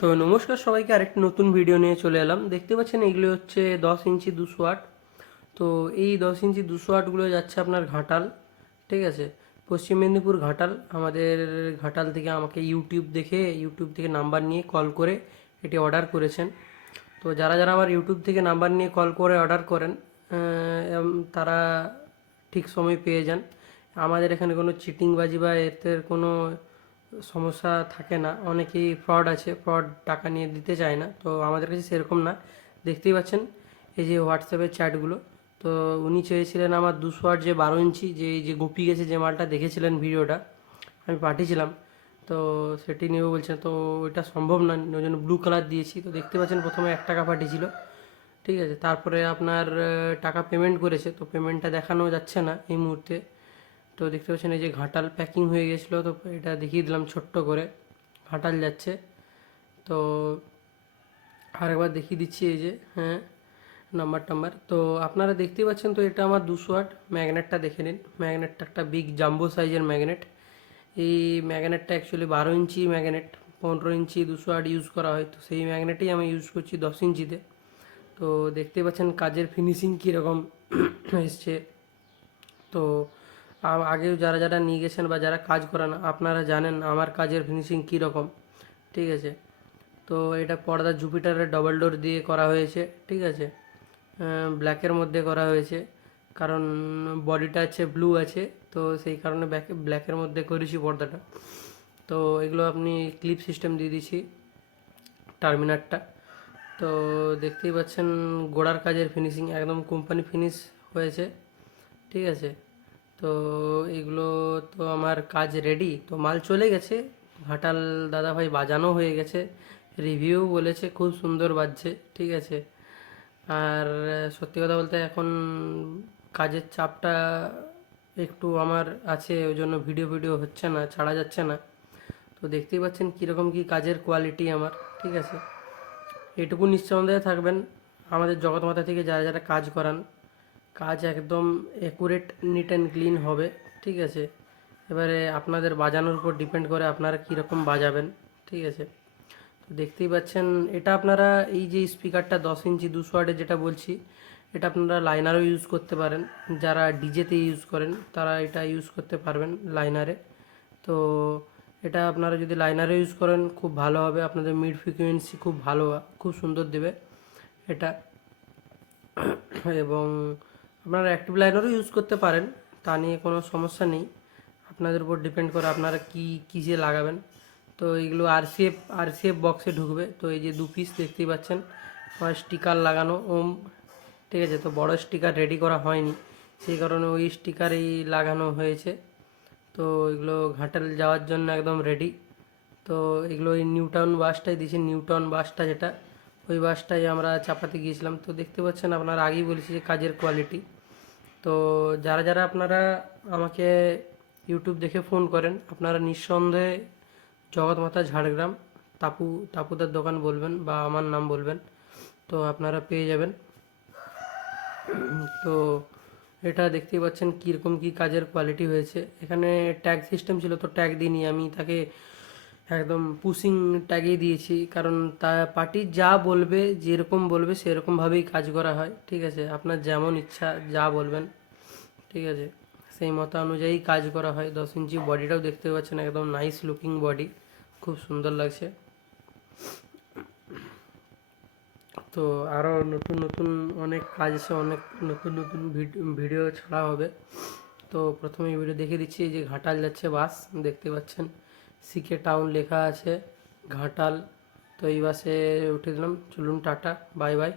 তো নমস্কার সবাইকে, আরেকটি নতুন ভিডিও নিয়ে চলে এলাম। দেখতে পাচ্ছেন এগুলো হচ্ছে 10 ইঞ্চি 200 ওয়াট। তো এই 10 ইঞ্চি 200 ওয়াটগুলো যাচ্ছে আপনার ঘাটাল, ঠিক আছে, পশ্চিম মেদিনীপুর ঘাটাল। আমাদের ঘাটাল থেকে আমাকে ইউটিউব থেকে নাম্বার নিয়ে কল করে এটি অর্ডার করেছেন। তো যারা যারা আমার ইউটিউব থেকে নাম্বার নিয়ে কল করে অর্ডার করেন, তারা ঠিক সময় পেয়ে যান। আমাদের এখানে কোনো চিটিংবাজি বা এতে কোনো সমস্যা থাকে না। অনেকেই ফ্রড আছে, টাকা নিয়ে দিতে চায় না, তো আমাদের কাছে সেরকম না। দেখতেই পাচ্ছেন এই যে হোয়াটসঅ্যাপের চ্যাটগুলো। তো উনি চেয়েছিলেন আমার 200 ওয়াট যে 12 ইঞ্চি, যে এই যে গোপী গেছে যে মালটা দেখেছিলেন ভিডিওটা আমি পাঠিয়েছিলাম, তো সেটি নেবে বলছেন। তো ওইটা সম্ভব না, ওই জন্য ব্লু কালার দিয়েছি। তো দেখতে পাচ্ছেন প্রথমে 1 টাকা পাঠিয়েছিল, ঠিক আছে, তারপরে আপনার টাকা পেমেন্ট করেছে। তো পেমেন্টটা দেখানো যাচ্ছে না এই মুহূর্তে। তো দেখতে পাচ্ছেন এই যে ঘাটাল প্যাকিং হয়ে গেছিলো, তো এটা দেখিয়ে দিলাম ছোট্ট করে, ঘাটাল যাচ্ছে। তো আরেকবার দেখিয়ে দিচ্ছি, এই যে হ্যাঁ, নাম্বার। তো আপনারা দেখতেই পাচ্ছেন, তো এটা আমার 200 ওয়াট। ম্যাগনেটটা দেখে নিন, ম্যাগনেটটা একটা বিগ জাম্বো সাইজের ম্যাগনেট। এই ম্যাগনেটটা অ্যাকচুয়ালি 12 ইঞ্চি ম্যাগনেট, 15 ইঞ্চি 200 ওয়াট ইউজ করা হয়। তো সেই ম্যাগনেটেই আমি ইউজ করছি 10 ইঞ্চিতে। তো দেখতেই পাচ্ছেন কাজের ফিনিশিং কীরকম এসছে। তো আগেও যারা যারা নিয়ে গেছেন বা যারা কাজ করান, আপনারা জানেন আমার কাজের ফিনিশিং কীরকম, ঠিক আছে। তো এটা পর্দা জুপিটারের ডবল ডোর দিয়ে করা হয়েছে, ঠিক আছে, ব্ল্যাকের মধ্যে করা হয়েছে, কারণ বডিটা আছে ব্লু আছে, তো সেই কারণে ব্ল্যাকের মধ্যে করেছি পর্দাটা। তো এগুলো আপনি ক্লিপ সিস্টেম দিয়ে দিয়েছি টার্মিনারটা। তো দেখতেই পাচ্ছেন গোড়ার কাজের ফিনিশিং একদম কোম্পানি ফিনিশ হয়েছে, ঠিক আছে। তো এগুলো, তো আমার কাজ রেডি, তো মাল চলে গেছে ঘাটাল, দাদাভাই বাজানো হয়ে গেছে, রিভিউ বলেছে খুব সুন্দর বাজছে, ঠিক আছে। আর সত্যি কথা বলতে এখন কাজের চাপটা একটু আমার আছে, ওই জন্য ভিডিও হচ্ছে না, ছাড়া যাচ্ছে না। তো দেখতেই পাচ্ছেন কীরকম কী কাজের কোয়ালিটি আমার, ঠিক আছে। এটুকু নিঃসন্দেহে থাকবেন, আমাদের জগৎমাতা থেকে যারা যারা কাজ করান, কাজ একদম অ্যাকুরেট, নিট অ্যান্ড ক্লিন হবে, ঠিক আছে। এবারে আপনাদের বাজানোর উপর ডিপেন্ড করে আপনারা কীরকম বাজাবেন, ঠিক আছে। তো দেখতেই পাচ্ছেন এটা আপনারা এই যে স্পিকারটা 10 ইঞ্চি 200 ওয়াটের যেটা বলছি, এটা আপনারা লাইনারও ইউজ করতে পারেন। যারা ডিজেতে ইউজ করেন তারা এটা ইউজ করতে পারবেন লাইনারে। তো এটা আপনারা যদি লাইনারে ইউজ করেন খুব ভালো হবে, আপনাদের মিড ফ্রিকোয়েন্সি খুব ভালো, খুব সুন্দর দেবে এটা। এবং আপনারা অ্যাক্টিভ লাইনারও ইউজ করতে পারেন, তা নিয়ে কোনো সমস্যা নেই। আপনাদের উপর ডিপেন্ড করে আপনারা কী কিসে লাগাবেন। তো এইগুলো আরসিএফ বক্সে ঢুকবে। তো এই যে 2 পিস দেখতেই পাচ্ছেন, স্টিকার লাগানো ওম, ঠিক আছে। তো বড় স্টিকার রেডি করা হয়নি, সেই কারণে ওই স্টিকারই লাগানো হয়েছে। তো এগুলো ঘাটাল যাওয়ার জন্য একদম রেডি। তো এগুলো ওই নিউটাউন বাসটাই দিয়েছি, নিউটাউন বাসটা যেটা, ওই বাসটাই আমরা চাপাতে গিয়েছিলাম। তো দেখতে পাচ্ছেন, আপনারা আগেই বলেছি যে কাজের কোয়ালিটি। তো যারা যারা আপনারা আমাকে ইউটিউব দেখে ফোন করেন, আপনারা নিঃসন্দেহে জগৎমাতা ঝাড়গ্রাম তাপুদার দোকান বলবেন বা আমার নাম বলবেন, তো আপনারা পেয়ে যাবেন। তো এটা দেখতেই পাচ্ছেন কীরকম কী কাজের কোয়ালিটি হয়েছে। এখানে ট্যাগ সিস্টেম ছিল, তো ট্যাগ দিইনি আমি তাকে, একদম পুশিং ট্যাগেই দিয়েছি, কারণ তা পার্টি যা বলবে, যেরকম বলবে সেরকমভাবেই কাজ করা হয়, ঠিক আছে। আপনার যেমন ইচ্ছা যা বলবেন, ঠিক আছে, সেই মতো অনুযায়ী কাজ করা হয়। 10 ইঞ্চি বডিটাও দেখতে পাচ্ছেন, একদম নাইস লুকিং বডি, খুব সুন্দর লাগছে। তো আরও নতুন নতুন অনেক কাজ আছে, অনেক নতুন নতুন ভিডিও ছাড়া হবে। তো প্রথমে এই ভিডিও দেখে দিচ্ছি, এই যে ঘাটাল যাচ্ছে বাস, দেখতে পাচ্ছেন সিকে টাউন লেখা আছে ঘাটাল। তো এই বাসে উঠে দিলাম, চলুন টাটা, বাই বাই।